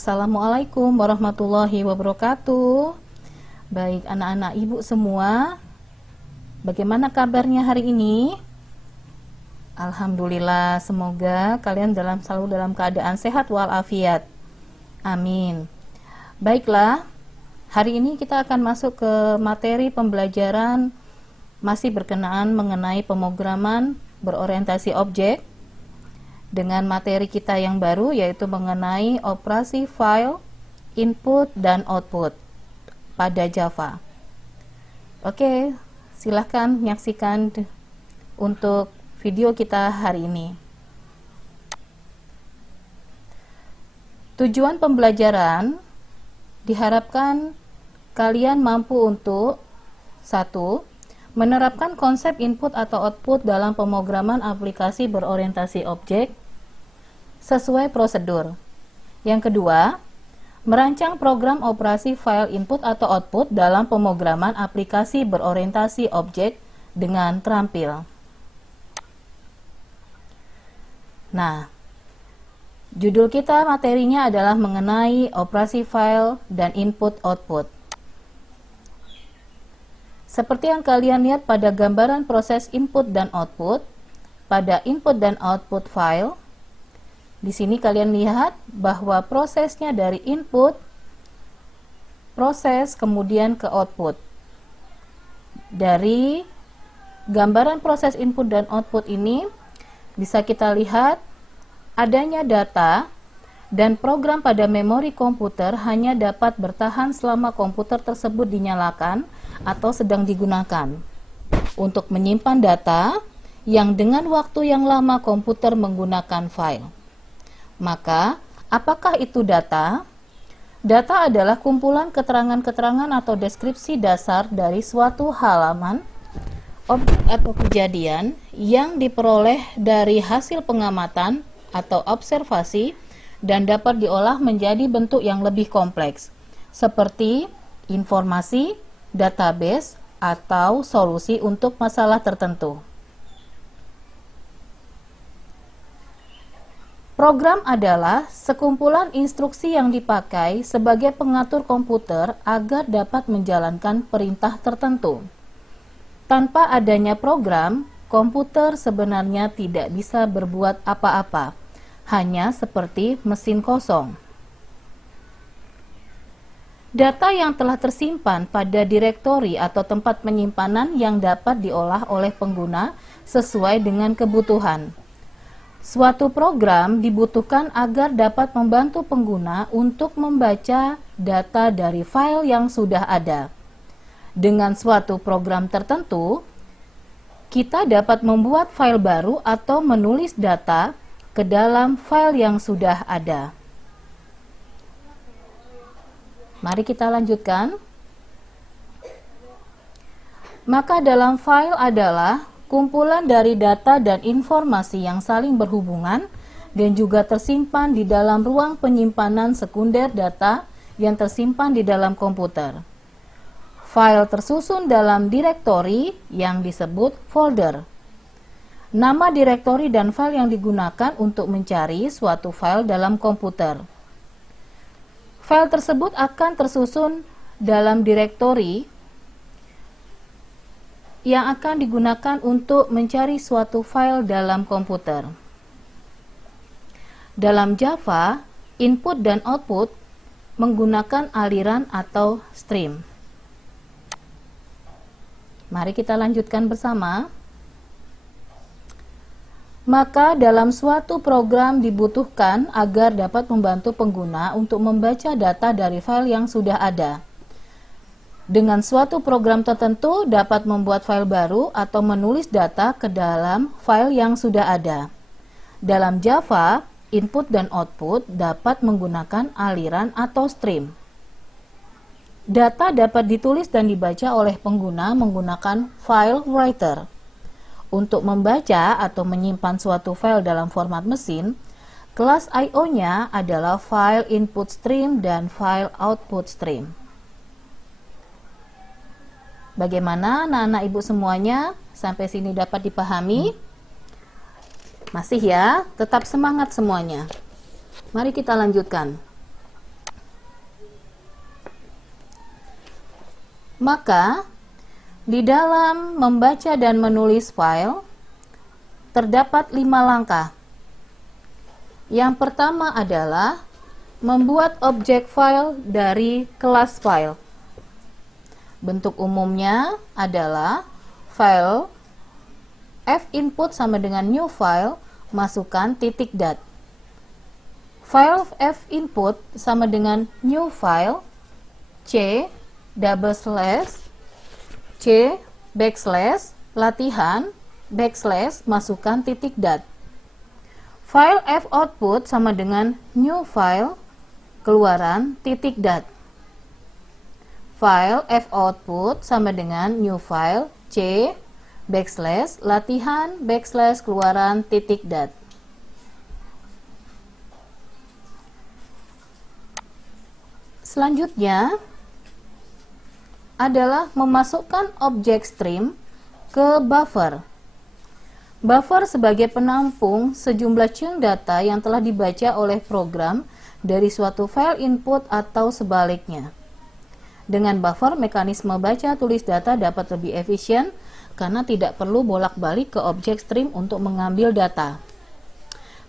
Assalamualaikum warahmatullahi wabarakatuh. Baik anak-anak ibu semua, bagaimana kabarnya hari ini? Alhamdulillah, semoga kalian selalu dalam keadaan sehat walafiat. Amin. Baiklah, hari ini kita akan masuk ke materi pembelajaran masih berkenaan mengenai pemrograman berorientasi objek, dengan materi kita yang baru yaitu mengenai operasi file, input, dan output pada Java. Oke, silahkan menyaksikan untuk video kita hari ini. Tujuan pembelajaran diharapkan kalian mampu untuk 1. Menerapkan konsep input atau output dalam pemrograman aplikasi berorientasi objek sesuai prosedur. Yang kedua, merancang program operasi file input atau output dalam pemrograman aplikasi berorientasi objek dengan terampil. Nah, judul kita materinya adalah mengenai operasi file dan input output. Seperti yang kalian lihat pada gambaran proses input dan output, pada input dan output file, di sini kalian lihat bahwa prosesnya dari input, proses kemudian ke output. Dari gambaran proses input dan output ini, bisa kita lihat adanya data dan program pada memori komputer hanya dapat bertahan selama komputer tersebut dinyalakan atau sedang digunakan untuk menyimpan data yang dengan waktu yang lama komputer menggunakan file. Maka, apakah itu data? Data adalah kumpulan keterangan-keterangan atau deskripsi dasar dari suatu halaman, objek atau kejadian yang diperoleh dari hasil pengamatan atau observasi dan dapat diolah menjadi bentuk yang lebih kompleks, seperti informasi, database, atau solusi untuk masalah tertentu. Program adalah sekumpulan instruksi yang dipakai sebagai pengatur komputer agar dapat menjalankan perintah tertentu. Tanpa adanya program, komputer sebenarnya tidak bisa berbuat apa-apa, hanya seperti mesin kosong. Data yang telah tersimpan pada direktori atau tempat penyimpanan yang dapat diolah oleh pengguna sesuai dengan kebutuhan. Suatu program dibutuhkan agar dapat membantu pengguna untuk membaca data dari file yang sudah ada. Dengan suatu program tertentu, kita dapat membuat file baru atau menulis data ke dalam file yang sudah ada. Mari kita lanjutkan. Maka dalam file adalah kumpulan dari data dan informasi yang saling berhubungan dan juga tersimpan di dalam ruang penyimpanan sekunder data yang tersimpan di dalam komputer. File tersusun dalam direktori yang disebut folder. Nama direktori dan file yang digunakan untuk mencari suatu file dalam komputer. File tersebut akan tersusun dalam direktori yang akan digunakan untuk mencari suatu file dalam komputer. Dalam Java, input dan output menggunakan aliran atau stream. Mari kita lanjutkan bersama. Maka dalam suatu program dibutuhkan agar dapat membantu pengguna untuk membaca data dari file yang sudah ada. Dengan suatu program tertentu dapat membuat file baru atau menulis data ke dalam file yang sudah ada. Dalam Java, input dan output dapat menggunakan aliran atau stream. Data dapat ditulis dan dibaca oleh pengguna menggunakan file writer. Untuk membaca atau menyimpan suatu file dalam format mesin, kelas I/O-nya adalah file input stream dan file output stream. Bagaimana anak-anak ibu semuanya? Sampai sini dapat dipahami? Masih ya? Tetap semangat semuanya. Mari kita lanjutkan. Maka, di dalam membaca dan menulis file, terdapat 5 langkah. Yang pertama adalah membuat objek file dari kelas file. Bentuk umumnya adalah file f-input sama dengan new file, masukkan .dat. File f-input sama dengan new file, c latihan masukkan .dat. File f-output sama dengan new file, keluaran .dat. File f-output sama dengan new file, c latihan keluaran .dat. Selanjutnya adalah memasukkan objek stream ke buffer. Buffer sebagai penampung sejumlah chunk data yang telah dibaca oleh program dari suatu file input atau sebaliknya. Dengan buffer, mekanisme baca tulis data dapat lebih efisien karena tidak perlu bolak-balik ke objek stream untuk mengambil data.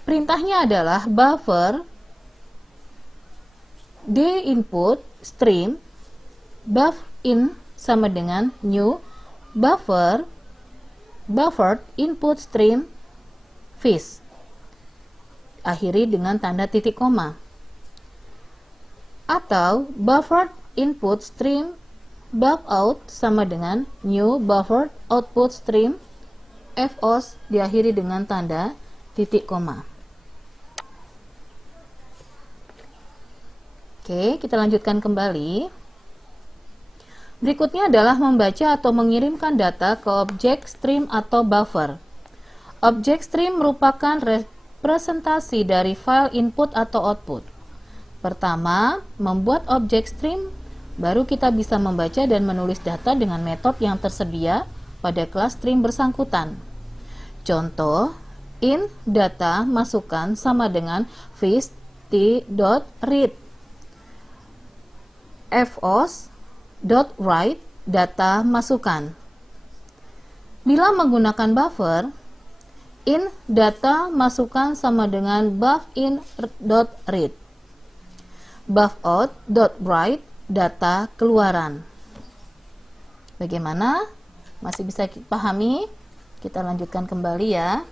Perintahnya adalah buffer d input stream buff in sama dengan new buffered input stream fish, akhiri dengan tanda titik koma, atau buffered input stream buff out sama dengan new buffered output stream FOS, diakhiri dengan tanda titik koma. Oke, kita lanjutkan kembali. Berikutnya adalah membaca atau mengirimkan data ke objek stream atau buffer. Objek stream merupakan representasi dari file input atau output. Pertama, membuat objek stream, baru kita bisa membaca dan menulis data dengan metode yang tersedia pada kelas stream bersangkutan. Contoh, in data masukkan sama dengan fish.read, fos.write data masukkan. Bila menggunakan buffer, in data masukkan sama dengan buffin.read, buffout.write data keluaran. Bagaimana? Masih bisa pahami? Kita lanjutkan kembali ya.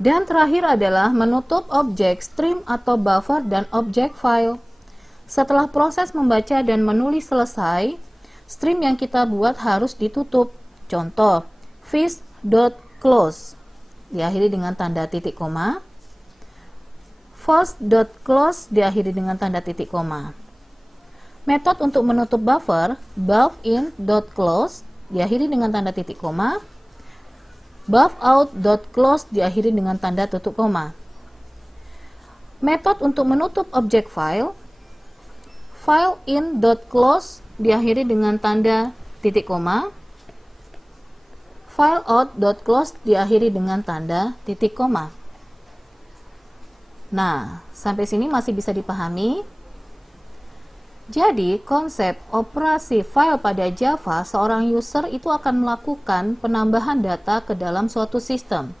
Dan terakhir adalah menutup objek stream atau buffer dan objek file. Setelah proses membaca dan menulis selesai, stream yang kita buat harus ditutup. Contoh, fish.close, diakhiri dengan tanda titik koma. False.close, diakhiri dengan tanda titik koma. Metode untuk menutup buffer, buffin.close, diakhiri dengan tanda titik koma. Buffout.close, diakhiri dengan tanda tutup koma. Metode untuk menutup objek file, filein.close, diakhiri dengan tanda titik koma. Fileout.close, diakhiri dengan tanda titik koma. Nah, sampai sini masih bisa dipahami? Jadi, konsep operasi file pada Java, seorang user itu akan melakukan penambahan data ke dalam suatu sistem.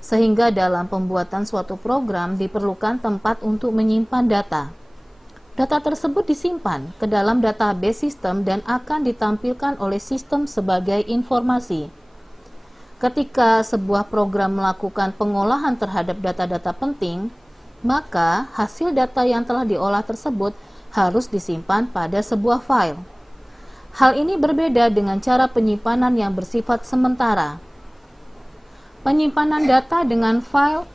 Sehingga dalam pembuatan suatu program diperlukan tempat untuk menyimpan data. Data tersebut disimpan ke dalam database sistem dan akan ditampilkan oleh sistem sebagai informasi. Ketika sebuah program melakukan pengolahan terhadap data-data penting, maka hasil data yang telah diolah tersebut harus disimpan pada sebuah file. Hal ini berbeda dengan cara penyimpanan yang bersifat sementara. Penyimpanan data dengan file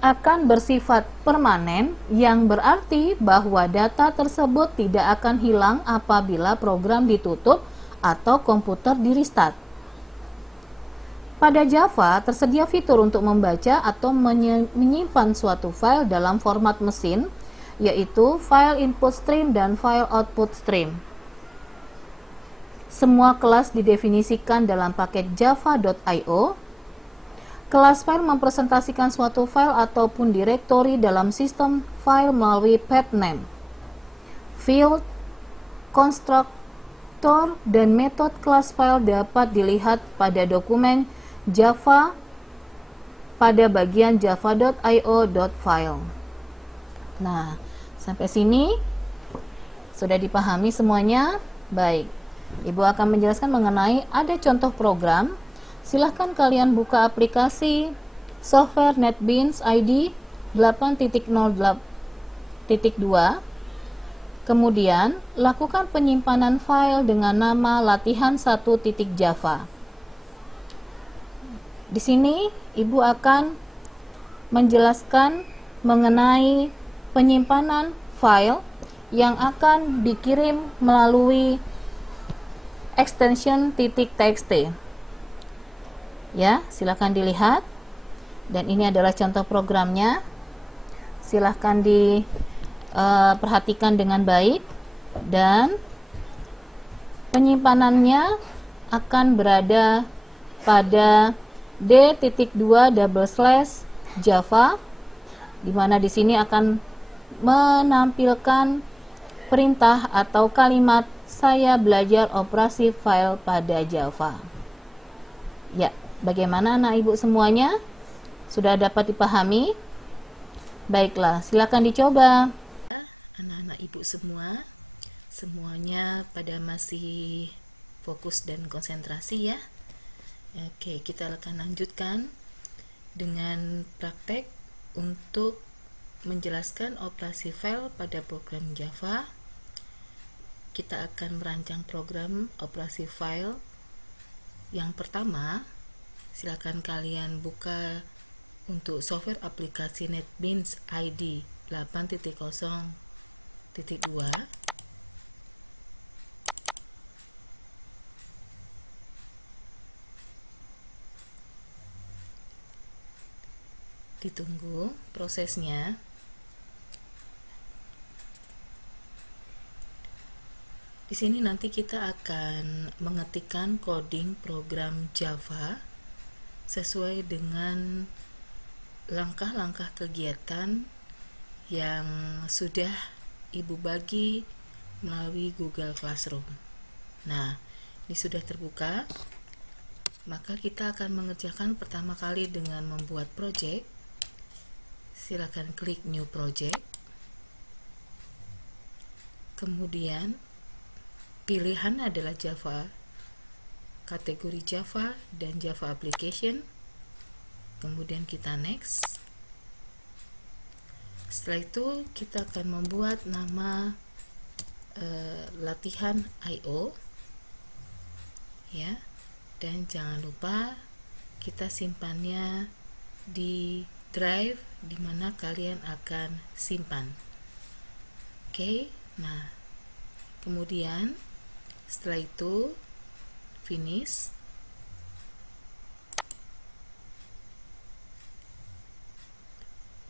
akan bersifat permanen, yang berarti bahwa data tersebut tidak akan hilang apabila program ditutup atau komputer di-restart. Pada Java, tersedia fitur untuk membaca atau menyimpan suatu file dalam format mesin, yaitu file input stream dan file output stream. semua kelas didefinisikan dalam paket java.io. Kelas file mempresentasikan suatu file ataupun direktori dalam sistem file melalui path name, field, konstruktor, dan metode kelas file dapat dilihat pada dokumen Java pada bagian java.io.file. Nah, sampai sini sudah dipahami semuanya? Baik. Ibu akan menjelaskan mengenai ada contoh program. Silahkan kalian buka aplikasi software NetBeans ID 8.0.2. Kemudian, lakukan penyimpanan file dengan nama latihan1.java. Di sini, Ibu akan menjelaskan mengenai penyimpanan file yang akan dikirim melalui extension .txt. Ya, silakan dilihat. Dan ini adalah contoh programnya. Silahkan diperhatikan dengan baik. Dan penyimpanannya akan berada pada d.2/java, di mana di sini akan menampilkan perintah atau kalimat saya belajar operasi file pada Java. Ya, bagaimana anak ibu semuanya? Sudah dapat dipahami? Baiklah, silakan dicoba. Anak-anak ibu semua, semuanya pada masih fokus dan konsentrasi ya. Oke, kita akan lanjutkan dengan praktek untuk menjelaskan operasi file pada program Java. Kita akan merancang program operasi file. Yang pertama, silakan kalian buka untuk software aplikasi NetBeans ID 8.0.2. Ditunggu prosesnya. Di sini nanti kita akan mengetikkan coding program Java sesuai dengan langkah-langkah kegiatan yang sudah Ibu bagi melalui Google Classroom. Nah, ini sudah terbuka. Maka kita akan mengerjakan pertama kali dengan membuat project. Silakan klik New Project. Kemudian pilihan adalah Java, kategori Java dan Java Application. Kemudian kita next. Setelah itu kita akan membuat nama latihan IO ya, dan jangan lupa kita simpannya di drive di mana kalian akan simpan. Oke, nah kemudian setelah itu finish.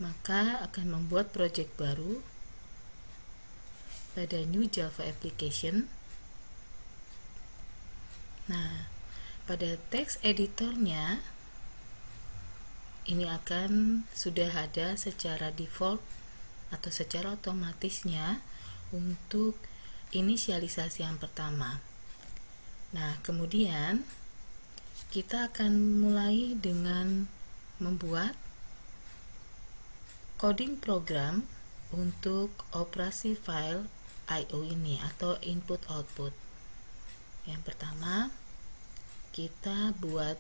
Maka akan membuat project baru pada New Java Application. Nah, pada text editornya ini akan sudah ada secara default atau secara otomatisnya untuk inisialisasi yang pertama. Nah, kemudian kita akan mulai dengan membuat coding program untuk operasi file IO ini atau input output. Yang pertama, kita buat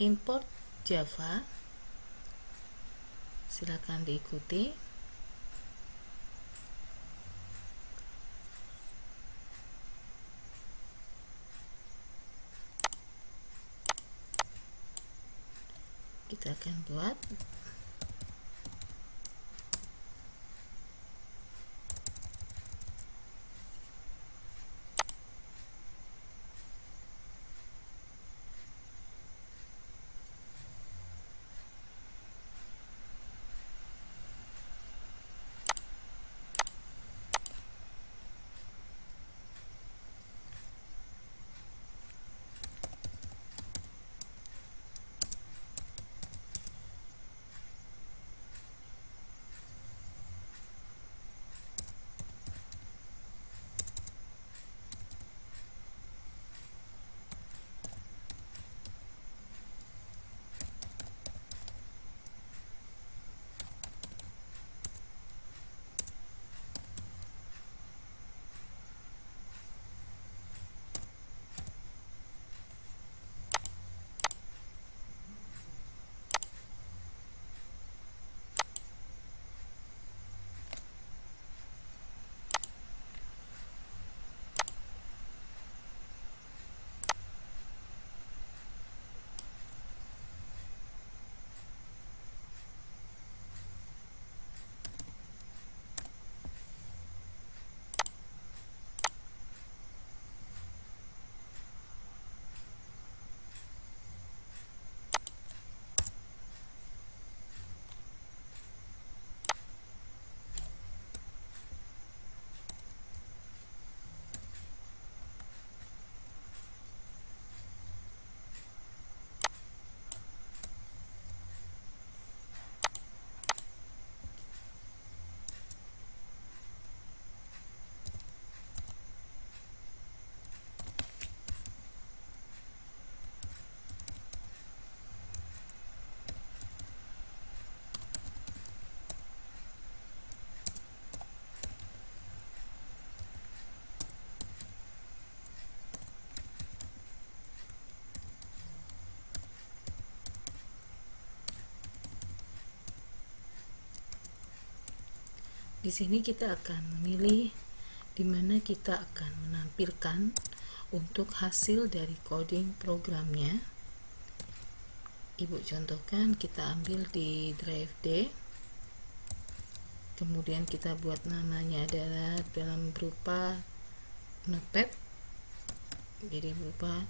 import Java. Silakan diikuti. Kita akan buat Di sini kita akan memilih di mana kita akan menampilkan untuk hasil dari coding programnya. Ibu contohkan, kita ambil di drive D, kemudian kita buat namanya adalah dalam berupa notepad, jadi berupa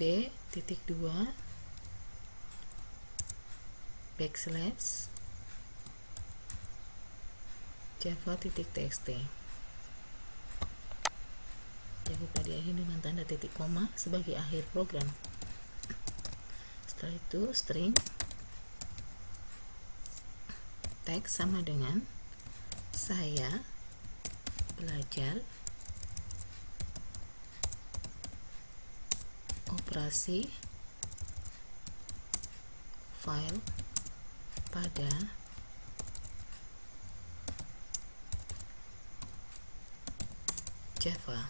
D.2 backslash java.txt. Jangan lupa diakhiri dengan tanda titik koma sebagai akhir program. Setelah itu string teks sama dengan saya belajar operasi file pada Java.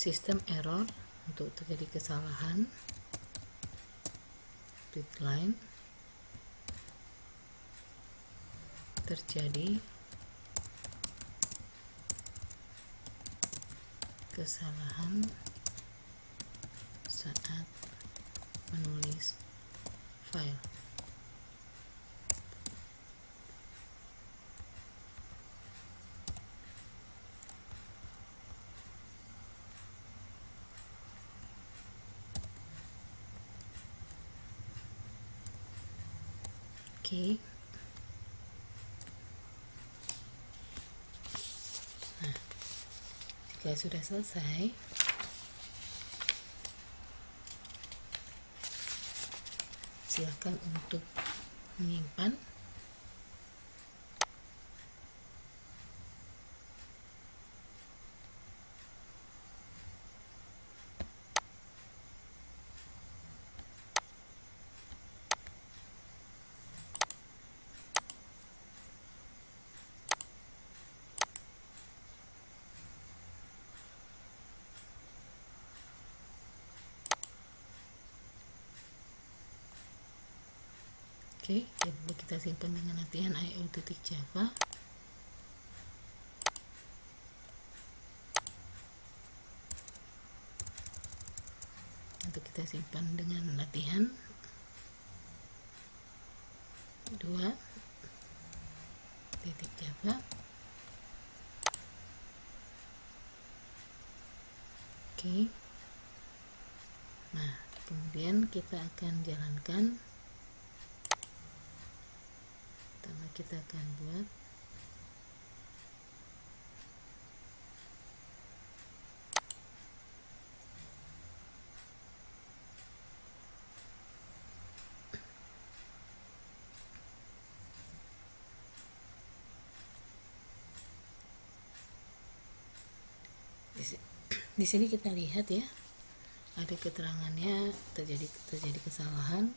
Sistem error untuk terjadi kesalahan readline terjadi kesalahan saat menulis file. Oke. Nah, jika sudah selesai, silakan untuk menyimpan. Oke, jadi kita simpan dengan latihan io.java. Untuk kita simpan dengan latihan 2.java. Oke. Nah, kemudian kita akan jalankan. Pertama kita akan buat di sini kita lihat ya, ada keterangannya terjadi kesalahan.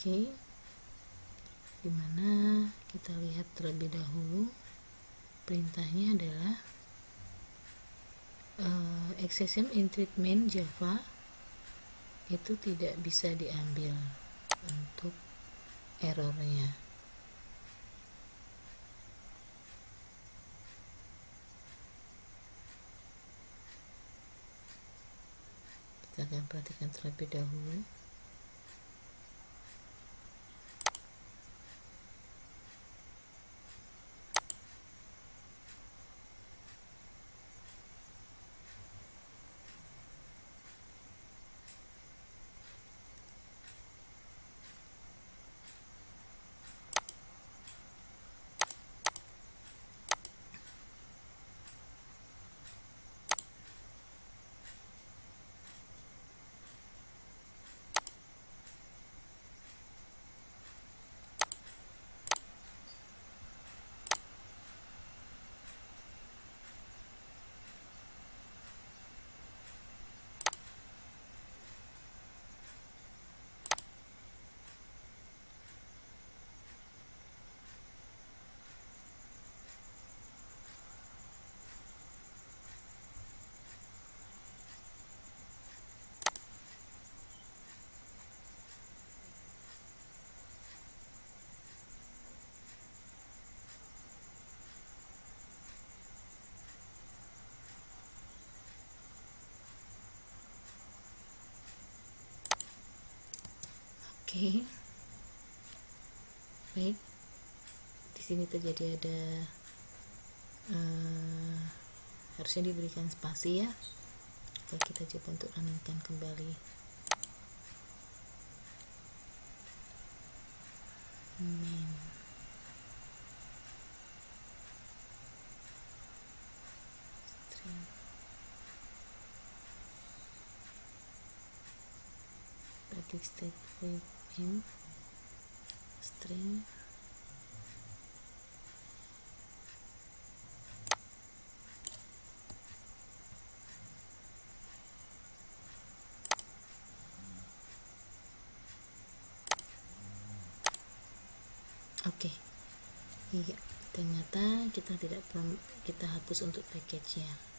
Oke, dimana kita lihat terlebih dahulu perintahnya adalah exception in treatment Java itu tidak bisa diambil untuk errornya. Kita akan perhatikan terlebih dahulu. Oke. Baik. Di sini terjadi ada harusnya diberikan spasi ya. Oke, kita coba untuk running-kan kembali. Main. String. Basic statement in string. Oke. Iya, ternyata kita tidak perlu kita hapus untuk package-nya.